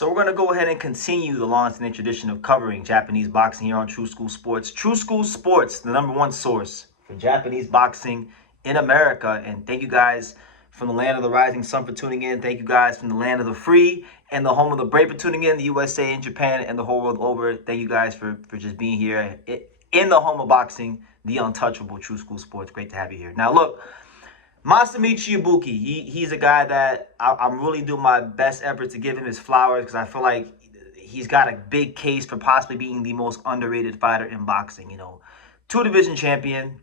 So we're going to go ahead and continue the long-standing tradition of covering Japanese boxing here on True School Sports. True School Sports, the #1 source for Japanese boxing in America. And thank you guys from the land of the rising sun for tuning in. Thank you guys from the land of the free and the home of the brave for tuning in, the USA and Japan and the whole world over. Thank you guys for just being here in the home of boxing, the untouchable True School Sports. Great to have you here. Now, look. Masamichi Yabuki, he's a guy that I'm really doing my best effort to give him his flowers because I feel like he's got a big case for possibly being the most underrated fighter in boxing. You know, 2-division champion,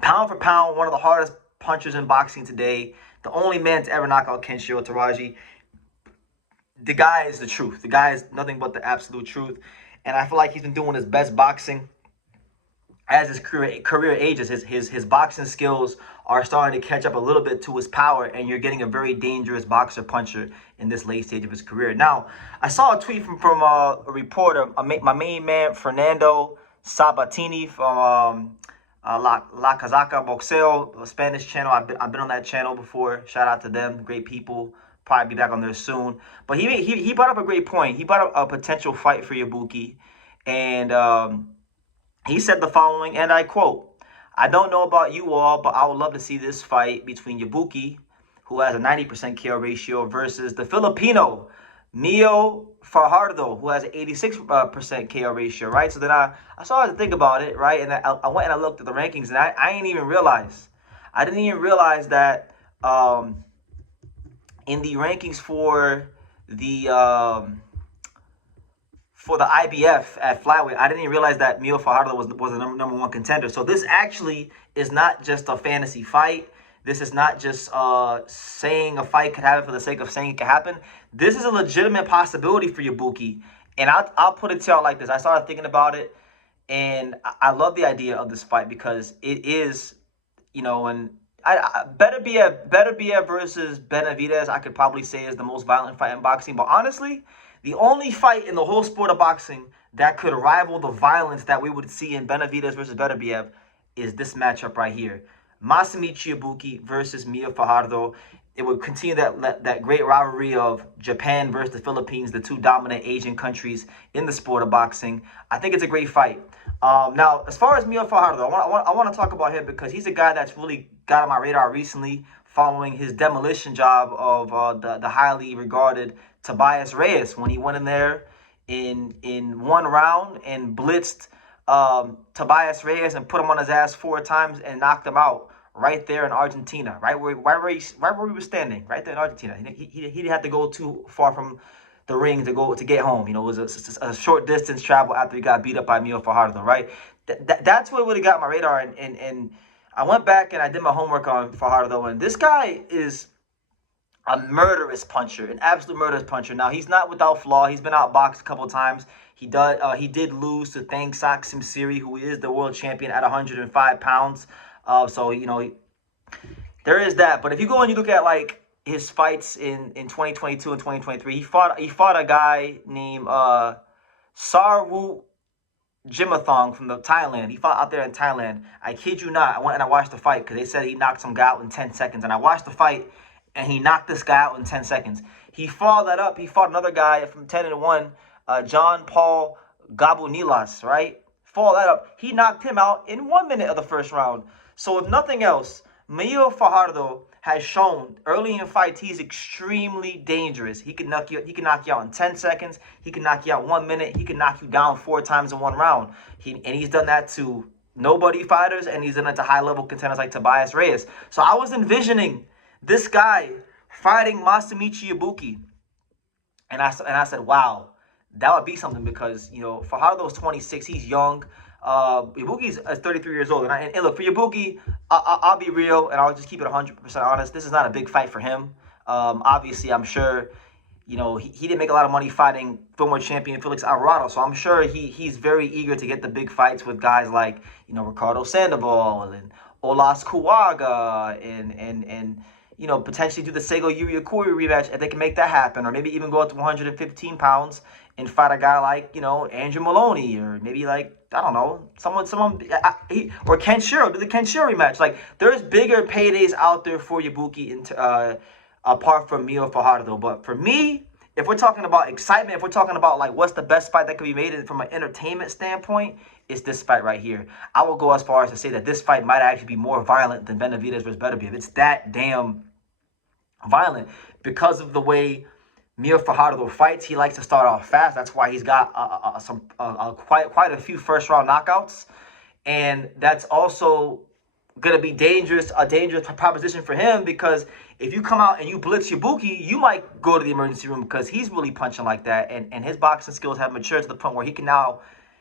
pound for pound, one of the hardest punchers in boxing today, the only man to ever knock out Kenshiro Teraji. The guy is the truth. The guy is nothing but the absolute truth. And I feel like he's been doing his best boxing as his career ages. His boxing skills are starting to catch up a little bit to his power, and you're getting a very dangerous boxer puncher in this late stage of his career. Now, I saw a tweet from a reporter, my main man, Fernando Sabatini from La Casaca Boxeo, a Spanish channel. I've been on that channel before. Shout out to them. Great people. Probably be back on there soon. But he brought up a great point. He brought up a potential fight for Yabuki. And he said the following, and I quote, "I don't know about you all, but I would love to see this fight between Yabuki, who has a 90% KO ratio, versus the Filipino, Miel Fajardo, who has an 86% KO ratio," right? So then I started to think about it, right? And I went and I looked at the rankings, and I didn't even realize. I didn't even realize that in the rankings for the IBF at flyweight, I didn't even realize that Miel Fajardo was the number one contender. So this actually is not just a fantasy fight. This is not just saying a fight could happen for the sake of saying it could happen. This is a legitimate possibility for Yabuki. And I'll put it to y'all like this. I started thinking about it, and I love the idea of this fight because it is, you know, and Beterbiev versus Benavidez, I could probably say is the most violent fight in boxing. But honestly, the only fight in the whole sport of boxing that could rival the violence that we would see in Benavidez versus Beterbiev is this matchup right here. Masamichi Yabuki versus Miel Fajardo. It would continue that great rivalry of Japan versus the Philippines, the two dominant Asian countries in the sport of boxing. I think it's a great fight. Now, as far as Miel Fajardo, I want to talk about him because he's a guy that's really got on my radar recently following his demolition job of the highly regarded Tobias Reyes when he went in there in one round and blitzed Tobias Reyes and put him on his ass 4 times and knocked him out right there in Argentina, right where he was standing, right there in Argentina. He didn't have to go too far from the ring to get home. You know, it was a short distance travel after he got beat up by Miel Fajardo, right? That's what really got my radar. And I went back and I did my homework on Fajardo, and this guy is a murderous puncher, an absolute murderous puncher. Now, he's not without flaw. He's been outboxed a couple of times. He did lose to Thang Saksim Siri, who is the world champion at 105 pounds. So, you know, there is that. But if you go and you look at, like, his fights in 2022 and 2023, he fought a guy named Sarwoo Jimathong from Thailand. He fought out there in Thailand. I kid you not. I went and I watched the fight because they said he knocked some guy out in 10 seconds. And I watched the fight, and he knocked this guy out in 10 seconds. He followed that up. He fought another guy from 10-1, John Paul Gabunilas, right? Followed that up. He knocked him out in 1 minute of the first round. So if nothing else, Miel Fajardo has shown early in fights he's extremely dangerous. He can knock you out in 10 seconds. He can knock you out in 1 minute. He can knock you down 4 times in one round. He's done that to nobody fighters, and he's done it to high-level contenders like Tobias Reyes. So I was envisioning this guy fighting Masamichi Yabuki. And I said, wow, that would be something because, you know, Fajardo's 26. He's young. Yabuki's 33 years old. And look, for Yabuki, I'll be real, and I'll just keep it 100% honest. This is not a big fight for him. Obviously, I'm sure, you know, he didn't make a lot of money fighting former champion Felix Alvarado. So I'm sure he's very eager to get the big fights with guys like, you know, Ricardo Sandoval and Olas Kuwaga and you know, potentially do the Sego Yuriakuri rematch if they can make that happen, or maybe even go up to 115 pounds and fight a guy like, you know, Andrew Maloney, or maybe like, I don't know, someone, or Kenshiro, do the Kenshiro rematch. Like, there's bigger paydays out there for Yabuki apart from Miel Fajardo. But for me, if we're talking about excitement, if we're talking about like what's the best fight that could be made from an entertainment standpoint, it's this fight right here. I will go as far as to say that this fight might actually be more violent than Benavidez versus Beterbiev. It's that damn violent because of the way Miel Fajardo fights. He likes to start off fast. That's why he's got quite a few first round knockouts, and that's also gonna be a dangerous proposition for him, because if you come out and you blitz Yabuki, you might go to the emergency room because he's really punching like that, and his boxing skills have matured to the point where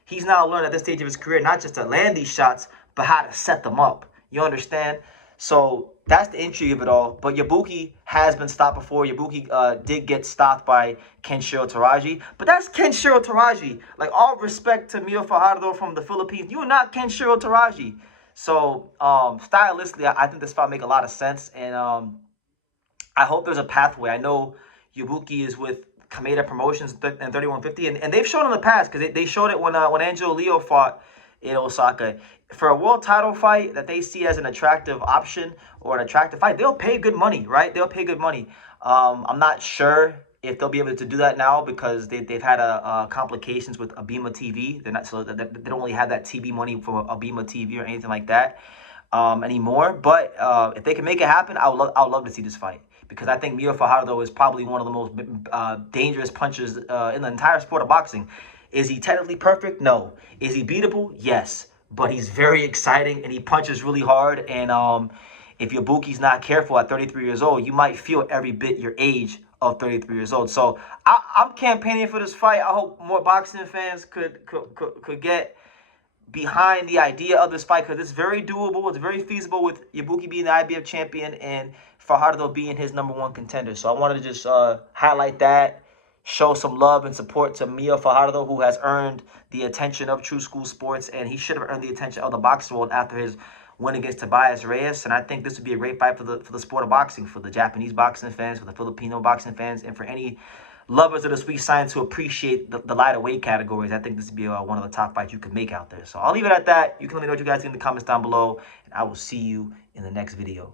he's now learned at this stage of his career not just to land these shots, but how to set them up. You understand? So that's the intrigue of it all. But Yabuki has been stopped before. Yabuki did get stopped by Kenshiro Taraji. But that's Kenshiro Taraji. Like, all respect to Miel Fajardo from the Philippines. You are not Kenshiro Taraji. So, stylistically, I think this fight make a lot of sense. And I hope there's a pathway. I know Yabuki is with Kameda Promotions and 3150. And they've shown in the past, because they showed it when Angelo Leo fought in Osaka. For a world title fight that they see as an attractive option or an attractive fight, they'll pay good money, right? They'll pay good money. I'm not sure if they'll be able to do that now, because they've had complications with Abima TV. They're not, so they don't really have that TV money from Abima TV or anything like that anymore. But if they can make it happen, I would love to see this fight, because I think Miel Fajardo is probably one of the most dangerous punchers in the entire sport of boxing. Is he technically perfect? No. Is he beatable? Yes. But he's very exciting, and he punches really hard. And if Yabuki's not careful at 33 years old, you might feel every bit your age of 33 years old. So I'm campaigning for this fight. I hope more boxing fans could get behind the idea of this fight, because it's very doable. It's very feasible, with Yabuki being the IBF champion and Fajardo being his #1 contender. So I wanted to just highlight that. Show some love and support to Miel Fajardo, who has earned the attention of True School Sports, and he should have earned the attention of the boxing world after his win against Tobias Reyes. And I think this would be a great fight for the sport of boxing, for the Japanese boxing fans, for the Filipino boxing fans, and for any lovers of the sweet science who appreciate the lighter weight categories. I think this would be one of the top fights you could make out there. So I'll leave it at that. You can let me know what you guys think in the comments down below, and I will see you in the next video.